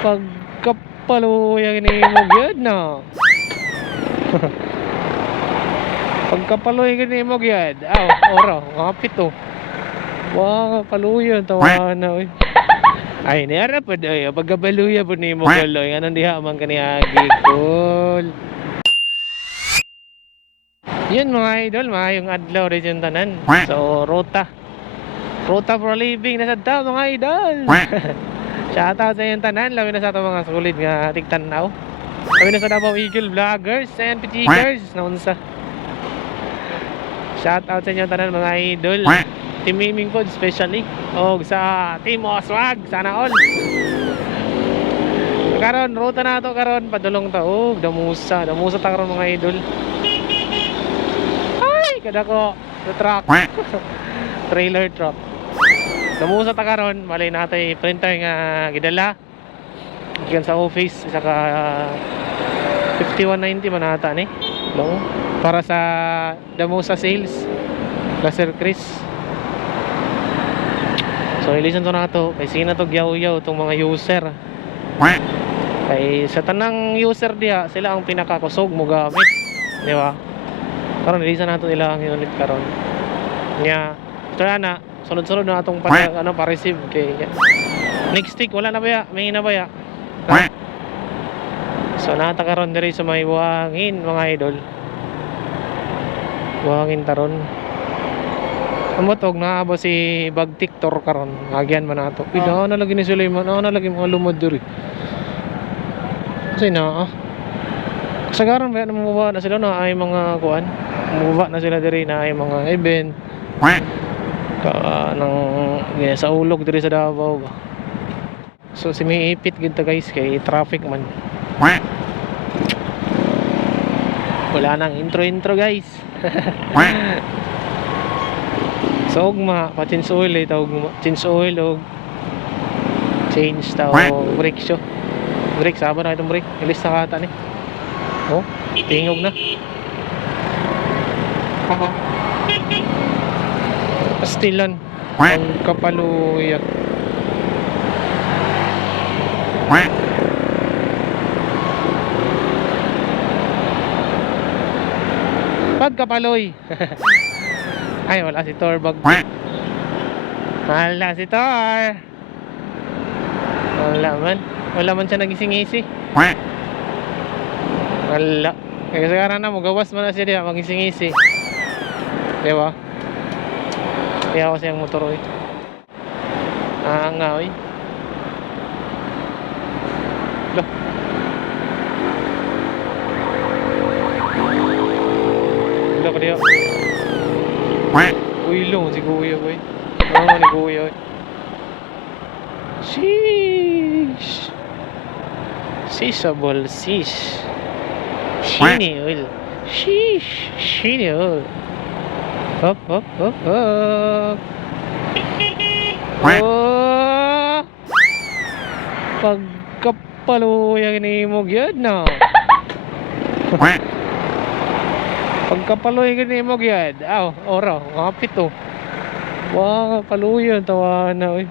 Pagkapaluyag ni mo gyud na. Pagkapaluyag ni mo gyud. Aw, ora, ngapit to. Wow, paluyan tawa na oy. Ay niara pa doy, pagkapaluya po ni mo koloy. Anong diha man kaniagi kol. Yun mga idol, maayong adlaw rin yung tanan. So, Ruta for living na sad ta mga idol. Shoutout sa yung tanan, labi na sa ito mga sulit nga tigtanaw. Labi na sa Davao Eagle Vloggers and Pichikers na unsa. Shoutout sa inyo tanan mga idol. Team Miming po especially. O sa Team Oswag, sana all. Karon, ruta na to karon, padulong ta. Oh, damusa ta karon mga idol. Kada ko the truck trailer truck namusa ta karon malay natay printer nga gidala gikan sa office isa ka 5190 man ata ni long para sa damusa sales Laser Chris. So ilisan to na to kay sina to gyaw-yaw tong mga user kay sa tanang user diha sila ang pinakakusog mo gamit, di ba? Karon release na nato nila ang unit karon. Nya, tara na sunod-sunod na atong pa-receive kay next week wala na ba ya? May na ba ya? So nata karon diri sa may buhangin mga idol. Buhangin taron. Amotog na ba si Bag Tiktor karon? Agyan man nato. Pila na lagi ni Sulaiman, na lagi mga lumod diri. Kasi na kasagaran ba na mababa na sila na ay mga kuan. Mababa na sila diri na ay mga event sa ulog diri sa Davao ba. So si may ipit gid ta guys kay traffic man. Wala nang intro guys. So ugma pa change oil change oil og change ta og brake show. Brake sabo na itong brake. Ilis na kata ni. Oh, tingog na. Pastilan ang kapaluyak. Pagkapaloy. Ay wala si Thor bag. Wala si Thor. Wala man siya nagising-isi. Wala. Kaya sekarang na mo gawas man na siya diya magising-isi. Di ba? Kaya ako siyang motor oy. Nga oy. Loh. Loh ka diya. Uy long si kuya boy. Oo ni kuya oy. Sheesh. Sisable shish. Shini oil. Sheesh. Shini oil. Hop. Oh. Pagkapaluyag ni mo gyud na. Pagkapaluyag ni mo gyud. Aw, ora, ngapit to. Wow, paluyan tawa na oy.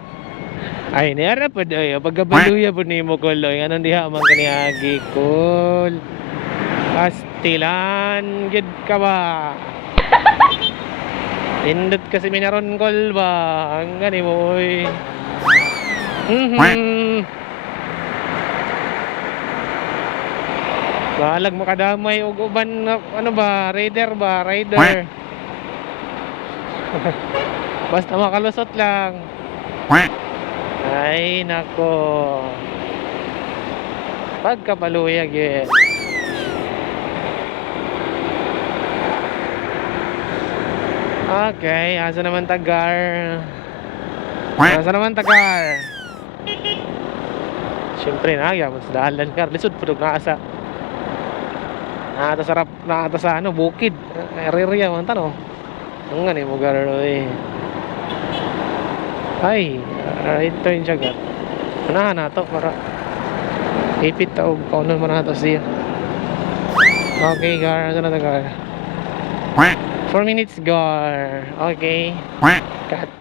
Ay niara pa doy, pagkapaluya po ni mo koloy. Anong diha man kaniagi kol. Pastilan gid ka ba? Indot kasi minaron kol ba? Ang gani mo oy. Balag makadamay og uban ano ba? Rider. Basta makalusot lang. Ay nako. Pagkapaluyag eh. Okay, asa naman tagar? Siyempre na, yaman sa dalan ka. Lisod po na asa. Nakata sa ano, bukid. Area man tanong. Ang nga ni mo garo eh. Ay, ito yung jagat. Manahan na to para ipit ta og kaunon man nato siya. Okay, gar, asa na tagar? 4 minutes gar. Okay. Cut.